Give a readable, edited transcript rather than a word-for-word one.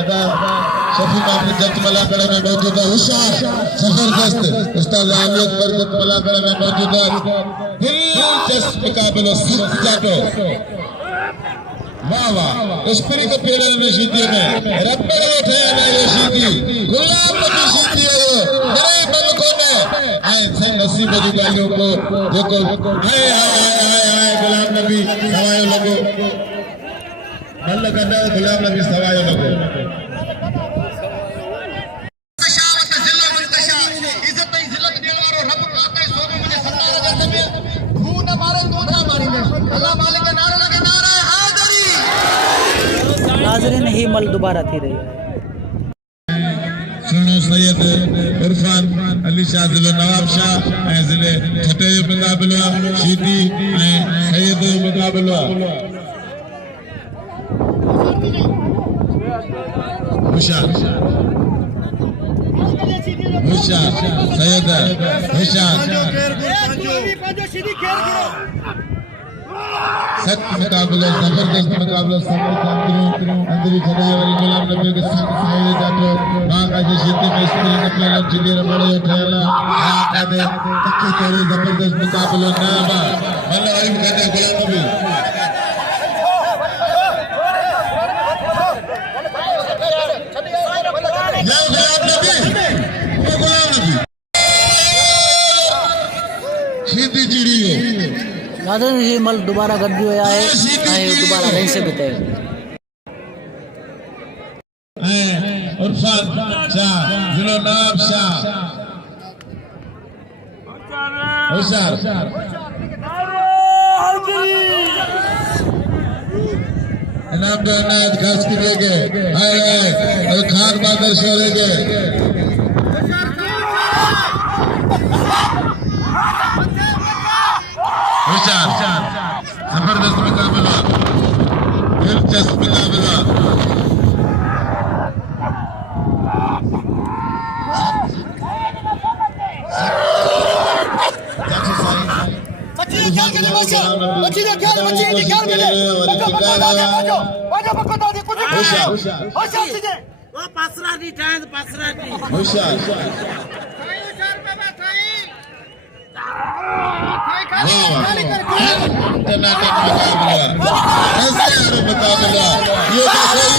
अदा शफी मामले जत मलाकड़ में मौजूद है होशियार जबरदस्त उस्ताद आलियत बरकत मलाकड़ में मौजूद है दिलचस्प मुकाबलो जाटो वाह वाह स्प्री को पेड़ में शहीदी में रब्बे उठे मेरे शहीदी गुलाम की शहीदी है मेरे मलकों ने आए थे नसीब की गालियों को देखो हाय हाय हाय हाय गुलाम नबी सवायो लगो मल्ल करना गुलाम नबी सवायो लगो कशावत जिल्ला मुंतशा इज्जत पे जिल्लत देने वाला रब कहता है सोने मुझे सत्ता जैसे में भू न मारो दूध न मारेंगे अल्लाह मालिक का नारा लगा नारा है नाज़रीन ही मल दोबारा थी रही सुनो सैयद इरफान अली शाह जिले नवाब शाह ऐं जिले छठे मुकाबलो शीदी ऐं सैयद मुकाबलो होशियार सैयद सख्त मुकाबला जबरदस्त मुकाबला अंदरी खड़े वाली गुलाम नबी के संग साइड जातो मां का जो शीदी में स्त्री ने प्लान चिली रबड़े उठाला आ कादे तक्की तोरी जबरदस्त मुकाबला ना बा मतलब वही कहते गुलाम नबी या गुलाम नबी ओ गुलाम नबी शीदी चिड़ी हो नाज़रीन ही मल दोबारा गड्डी हुआ है दोबारा रही से बिताए उर्फान शाह जिलो नाब शाह होशियार इनाम दो अनाज घास की देगे हाय हाय खान बादल शोरेगे होशियार जबरदस्त मुकाबला दिलचस्प मुकाबला मुकाबला